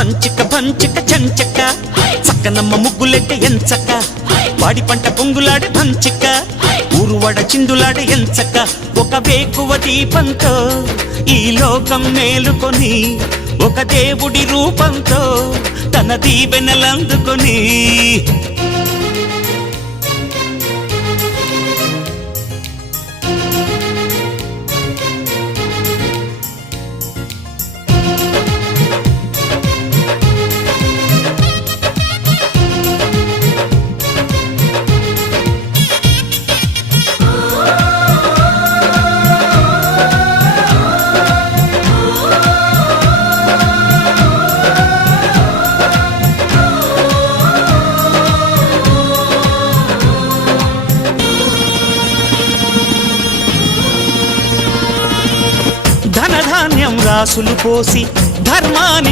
పంచిక చంచక చక్కనమ్మ ముగ్గులెట్ట ఎంచక్క వాడి పంట పొంగులాడే పంచిక ఊరువడ చిందులాడే ఎంచక్క ఒక వేకువ దీపంతో ఈ లోకం మేలుకొని ఒక దేవుడి రూపంతో తన దీవెనలందుకొని ధనధాన్యం రాసులు పోసి ధర్మాన్ని